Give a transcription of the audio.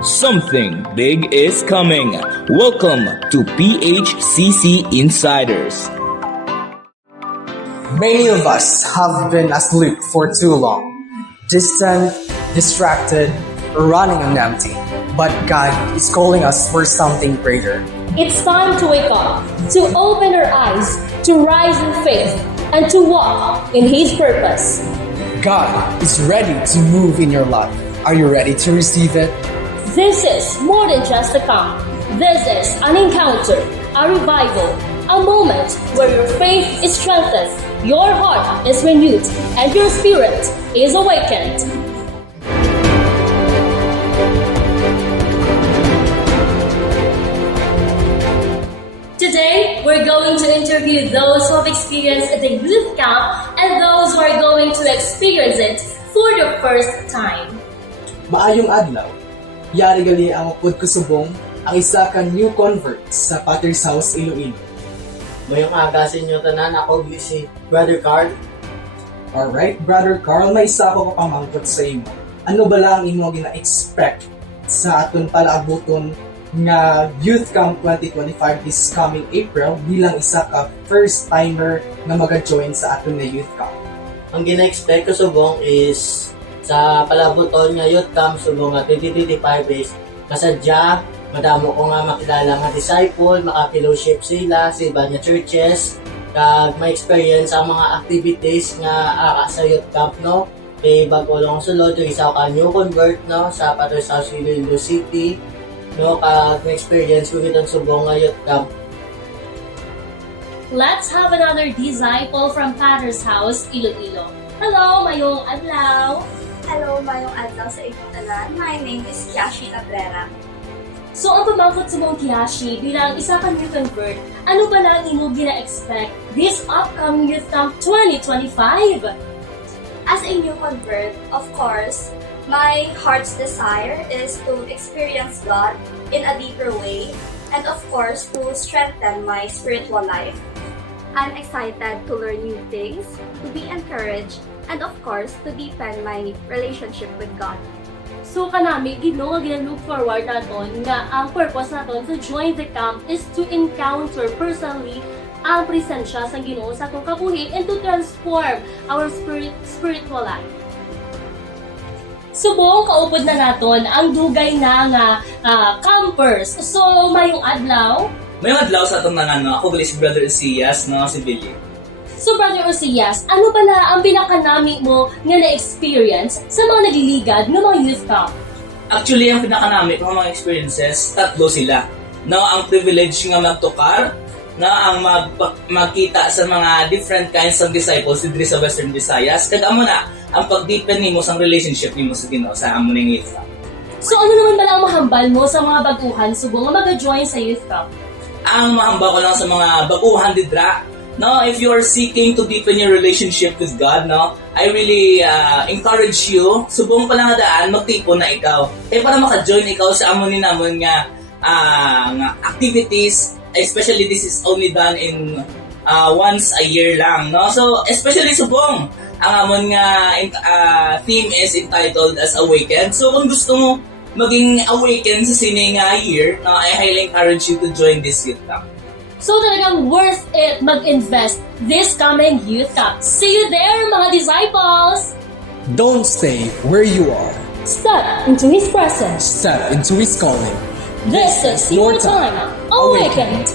Something big is coming. Welcome to PHCC Insiders. Many of us have been asleep for too long, distant, distracted, running on empty. But God is calling us for something greater. It's time to wake up, to open our eyes, to rise in faith, and to walk in His purpose. God is ready to move in your life. Are you ready to receive it? This is more than just a camp. This is an encounter, a revival, a moment where your faith is strengthened, your heart is renewed, and your spirit is awakened. Today, we're going to interview those who have experienced the youth camp and those who are going to experience it for the first time. Maayong adlaw. Yari gali ang upod ko subong ang isa ka new convert sa Potter's House, Iloilo. Mayong aga sa inyo tanan, ako si Brother Carl. Alright, Brother Carl, may isa ko pamangkot sa imo. Ano ba lang imo gina-expect sa aton palaabuton nga Youth Camp 2025 this coming April bilang isa ka first-timer na mag-join sa aton na Youth Camp? Ang gina-expect ko subong is sa palabuton nga youth camp subong nga 2025 is kasadya madamo ko nga makilala nga disciple, maka-fellowship sila sa iba nga churches, kag ma-experience ang mga activities nga sa youth camp, no? Kay bago lang sulod yung isa ka new convert, no, sa Potter's House, Iloilo City, no, kag ma-experience ko itong subong nga youth camp. Let's have another disciple from Potter's House, Iloilo. Hello, mayong adlaw. Hello, mayong adlaw sa inyong tanan. My name is Kiashi Cabrera. So, ang pamangkot sa mong Kiashi bilang isa ka new convert, ano ba lang imo gina-expect this upcoming Youth Camp 2025? As a new convert, of course, my heart's desire is to experience God in a deeper way and of course to strengthen my spiritual life. I'm excited to learn new things, to be encouraged, and of course, to deepen my relationship with God. So kanami, Ginoo nga look forward naton nga ang purpose naton to join the camp is to encounter personally ang presensya sa Ginoo sa atong kabuhi and to transform our spiritual life. Subong kaupod na naton ang dugay na nga campers. So mayong adlaw. Mayong adlaw sa atong nanano. Ako gali si Brother Isias, no, si Billy. So Brother Osias, ano pala ang pinakanami mo nga na-experience sa mga nagliligad ng mga youth camp? Actually, ang pinakanami ko mga experiences, tatlo sila. No, ang privilege nga magtukar, na ang magkita sa mga different kinds of disciples dito sa Western Visayas, kag amo na ang pag-deepen nimo sa relationship nimo sa Ginoo sa amo ning youth camp. So ano naman pala ang mahambal mo sa mga baguhan subong nga mag-join sa youth camp? Ang mahambal ko lang sa mga baguhan didra, no, if you are seeking to deepen your relationship with God, no, I really encourage you, subong pa lang daan, magtipon na ikaw. Para maka-join ikaw sa amon ni namon nga activities, especially this is only done in once a year lang, no. So, especially subong, ang amon nga theme is entitled as Awakened. So, kung gusto mo maging awakened sa sine nga year, no, I highly encourage you to join this youth camp. So talagang worth it mag-invest this coming youth camp. See you there, mga disciples! Don't stay where you are. Step into His presence. Step into His calling. This is your time. Awakened!